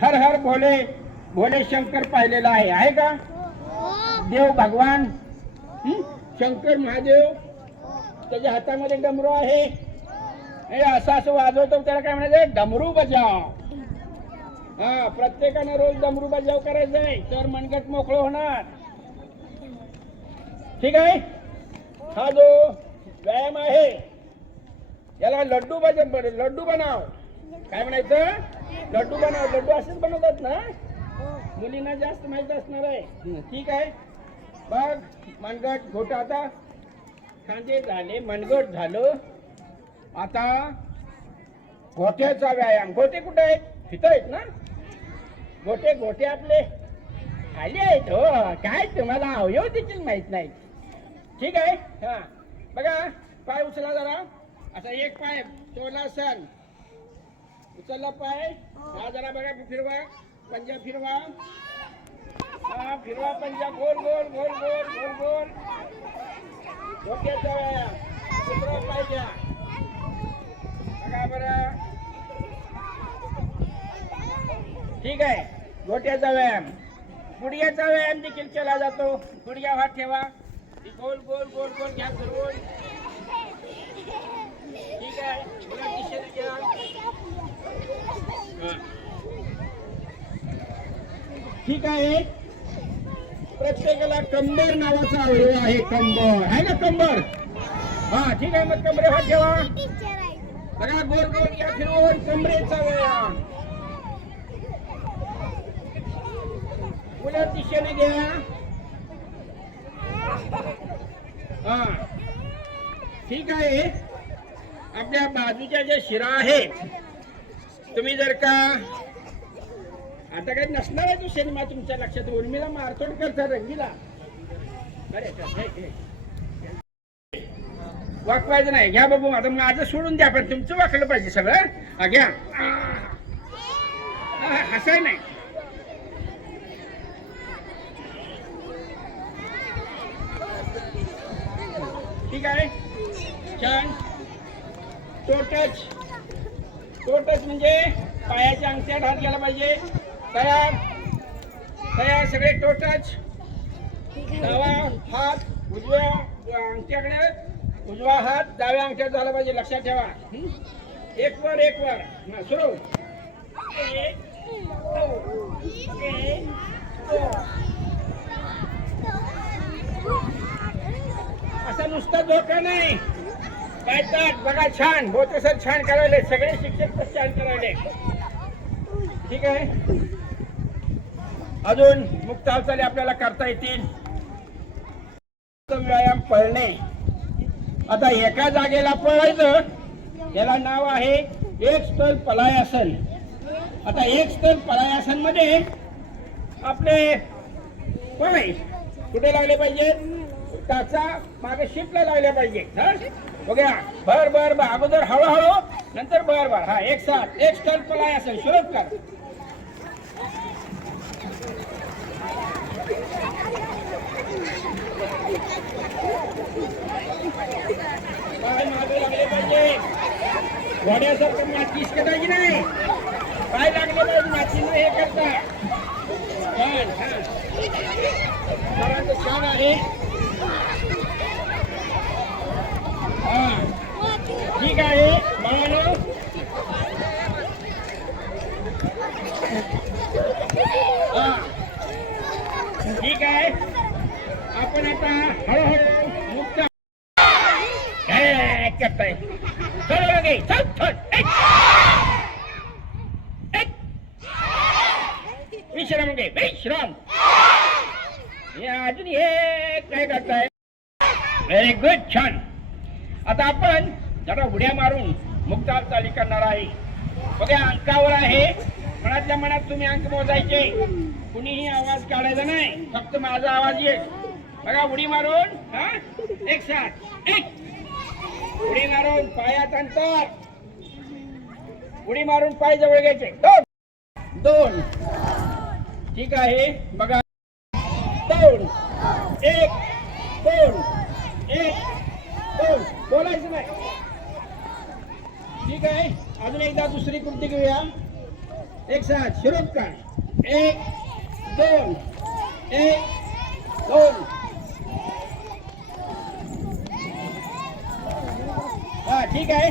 हर हर भोले भोले शंकर पाहिलेला आहे. आहे का? देव भगवान. शंकर महादेव त्याच्या हातामध्ये डमरू आहे. हे असं असं वाजवतो त्याला काय म्हणायचं? डमरू बजाव. हा प्रत्येकानं रोज डमरू बजाव करायचंय तर मनगट मोकळं होणार. ठीक आहे? हा जो व्यायाम आहे याला लड्डू बज लड्डू बनाव. काय म्हणायचं? लड्डू बनव लड्डू असेच बनवतात ना? मुलींना जास्त माहीत असणार आहे. ठीक आहे. बघ मनगट घोट आता. खांदे झाले मनगट झालं. आता घोट्याचा व्यायाम. गोटे कुठे आहेत? तिथं आहेत ना? गोटे गोटे आपले. खाली आहेत हो. काय तुम्हाला अवयव देखील माहीत नाही ठीक आहे? हा. बघा पाय उचला जरा. असा एक पाय चोला सण उचलला पाय. हा. जरा बघा फिरवा. पंजा फिरवा. हा फिरवा पंजा. गोल गोल गोल गोल गोल गोल. डोक्याचा व्यायाम दुसरा पाय घ्या बघा बरं. ठीक आहे. गोट्याचा व्यायाम. गुडघ्याचा व्यायाम देखील केला जातो. गुडघ्या हात ठेवा. गोल गोल गोल गोल घ्या फिरवून ठीक आहे. उलट दिशेने घ्या. हा. ठीक आहे. प्रत्येकाला कंबर नावाचा अवयव आहे कंबर. आहे ना कंबर? हा ठीक आहे मग कमरे हात ठेवा. बघा गोर गोर या फिरवून कमरेचा व्यायाम उलट दिशेने घ्या. हा. ठीक आहे. आपल्या बाजूच्या ज्या शिरा आहेत तुम्ही जर का आता काही नसणार आहे तो सिनेमा तुमच्या लक्षात उर्मिला मारतोड करता रंगीला. बरे चल, वाकवायचं नाही. घ्या बाबू आता माझं सोडून द्या पण तुमचं वाकलं पाहिजे सगळं. हा, घ्या. हसाय नाही. ठीक आहे? छान. टो टच तोटच टच म्हणजे पायाच्या अंगठ्यात हात गेला पाहिजे. तयार. तयार सगळे टो टच डावा हात उजव्या अंगठ्याकडे उजवा हात डाव्या अंगठ्यात झाला पाहिजे. लक्षात ठेवा. एक वर एक वर. सुरू. असा नुसता असं नुसतं धोका नाही. काय ताट बघा छान बहुत सर छान करायले सगळे शिक्षक तर छान करायले. ठीक आहे? अजून मुक्त हालचाली आपल्याला करता येतील. व्यायाम पळणे. आता एका जागेला पळायचं याला नाव आहे एक स्थल पलायासन. आता एक स्थल पलायासनमध्ये आपले पाय कुठे लागले पाहिजे त्याचा मागे शिपला लावल्या पाहिजे हा? बघा बर बर बर अगोदर हळूहळू नंतर बर बर हा एक साथ एक स्टल पलाय असेल. सुरत कर. पाय मागे लागले पाहिजे. घोड्यासारखं मातीस नाही? पाय लागले पाहिजे. मातीनं हे करता. छान छान छान आहे हा ठीक आहे बाळानो हा ठीक आहे आपण आता हळूहळू मुक्त काय करताय चल मागे चल चल. एक. एक. विश्राम घे. विश्राम. हे अजून हे काय करताय. व्हेरी गुड छान. आता आपण जरा उड्या मारून मुक्ताल चाली करणार आहे. बघा अंकावर आहे. मनातल्या मनात तुम्ही अंक मोजायचे. कुणीही आवाज काढायचा नाही. फक्त माझा आवाज येईल. बघा उडी मारून. हा? एक साथ. एक. उडी मारून पायात अंतर उडी मारून पाय जवळ घ्यायचे. दोन. दोन. ठीक आहे. बघा. दोन. एक. दोन. एक. दोन. बोलायचं नाही. ठीक आहे. अजून एकदा दुसरी कृती घेऊया. एक साथ. शिरोपकार. कर एक. दोन. एक. दोन हा ठीक आहे.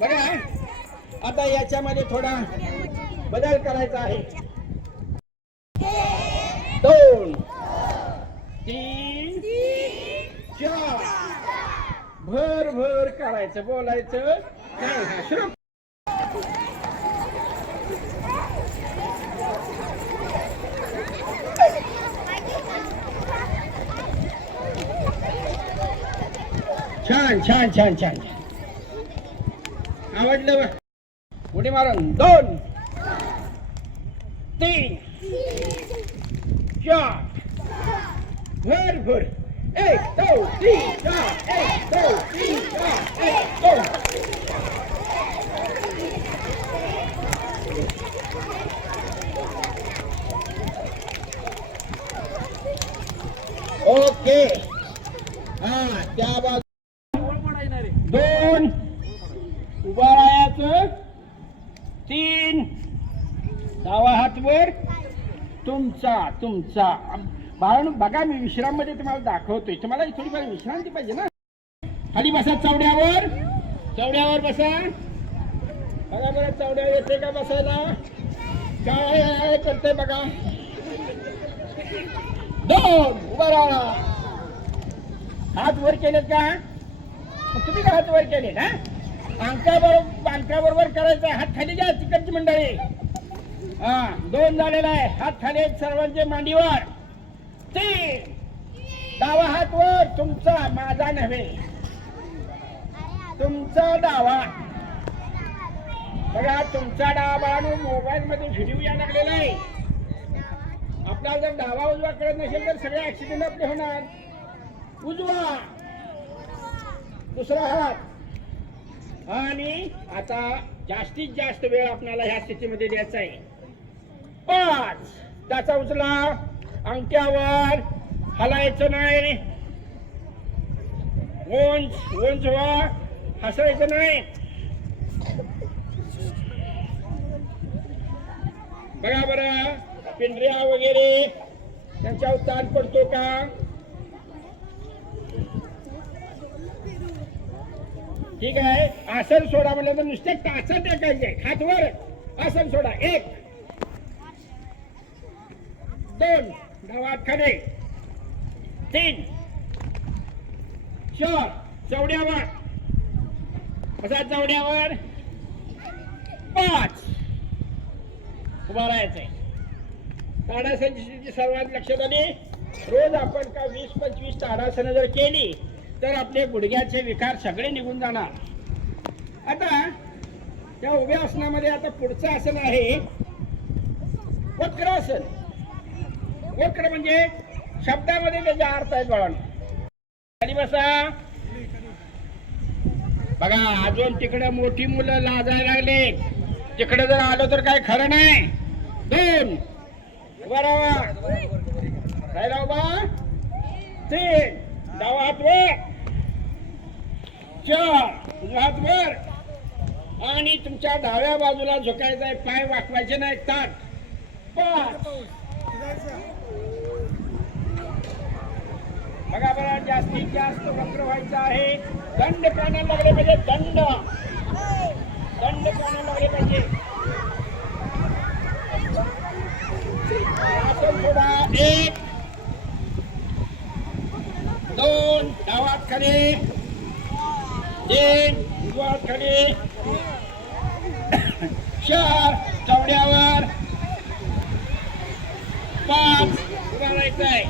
बघा आता याच्यामध्ये थोडा बदल करायचा आहे. दोन तीन चार. भर भर करायचं बोलायचं. नाही छान छान छान छान. आवडलं बघ उडी मारून दोन. तीन. चार. भर भर. एक दोन तीन चार. एक दोन तीन चार. एक दोन. ओके. हा त्या बाजू दोन. उभा राहायचं. तीन. डावा हात वर. तुमचा तुमचा. बाळण बघा मी विश्राममध्ये तुम्हाला दाखवतोय. तुम्हाला थोडीफार विश्रांती पाहिजे ना? खाली बसा चवड्यावर चवड्यावर बसा. बघा बरं चवड्यावर येते का बसायला? काय करते बघा. दोन. उभा राहा. हात वर केलेत का? तुम्ही का हात वर केले ना अंकाबरोबर अंकाबरोबर करायचं हात खाली घ्या तिकडची मंडळी. हा दोन झालेला आहे. हात खाली सर्वांचे मांडीवर. तीन. डावा हात वर तुमचा माझा नव्हे. तुमचा डावा. बघा तुमचा डावा मोबाईल मध्ये व्हिडिओ या लागलेला आहे. आपल्याला जर डावा उजवा करत नसेल तर सगळे ऍक्सिडेंट आपले होणार. उजवा. दुसरा हात. आणि आता जास्तीत जास्त वेळ आपल्याला ह्या स्थितीमध्ये द्यायचा आहे. पाच. त्याचा उचला. अंगठ्यावर हलायचं नाही. उंच उंच व्हा हसायचं नाही. बघा बरं पिंढऱ्या वगैरे त्यांच्यावर ताण पडतो का? ठीक आहे? आसन सोडा म्हणलं तर नुसते टाचा टाकायचे. हातवर आसन सोडा. एक. दोन. डावात खाने तीन. चार. चवड्यावर कसा चौड्यावर? पाच. उभा राहायचंय. ताडासनची स्थिती सर्वात लक्षात आली. रोज आपण का वीस पंचवीस ताडासनं जर केली तर आपले गुडघ्याचे विकार सगळे निघून जाणार. आता त्या उभ्या आसनामध्ये आता पुढचं आसन आहे. वक्र आसन. वक्र म्हणजे शब्दामध्ये त्याचा अर्थ आहे बाळांनो. खाली बसा. बघा अजून तिकडे मोठी मुलं लाजायला लागले. तिकडे जर आलो तर काय खरं नाही. दोन. उभा राहिला उभा तीन. डावा हात चार हात वर आणि तुमच्या डाव्या बाजूला झोकायचा आहे पाय वाकवायचे नाही ताट. पाच. बघा बघा जास्तीत जास्त वक्र व्हायचं आहे. दंड कानाला लागले पाहिजे दंड. दंड कानाला लागले पाहिजे. आपण थोडा एक. दोन. डावात खाली. तीन उजवात खाली. चार चौड्यावर पाच उभा आहे